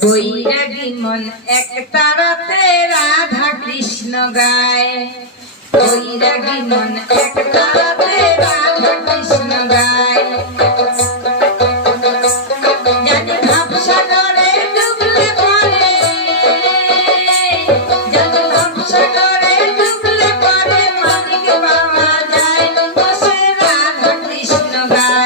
বৈরাগী মন এক তারাতে রাধা কৃষ্ণ গায়, বৈরাগী মন এক তারাতে রাধা কৃষ্ণ গায়। জানি ভাবসাগরে ডুবলে পরে, জানি ভাবসাগরে ডুবলে পরে মানিক পাওয়া যায়, বসে রাধা কৃষ্ণ গায়।